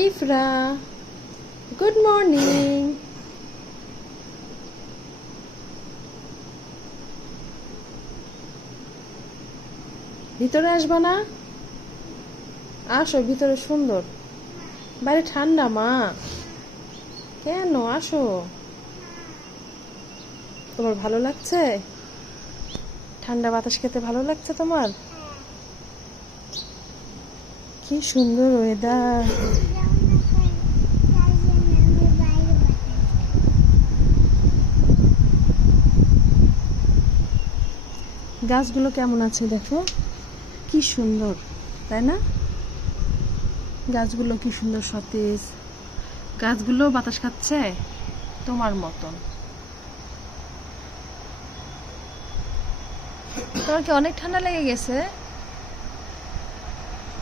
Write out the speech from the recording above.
Ifra, good morning. ভিতরে আসবা না? আসো, ভিতরে সুন্দর, বাইরে ঠান্ডা। মা কেন? আসো, তোমার ভালো লাগছে? ঠান্ডা বাতাস খেতে ভালো লাগছে তোমার? কি সুন্দর ওয়েদার। গাছগুলো কেমন আছে দেখো, কি সুন্দর, তাই না? গাছগুলো কি সুন্দর সতেজ। গাছগুলো বাতাস খাচ্ছে তোমার মতন। তোমার কি অনেক ঠান্ডা লেগে গেছে?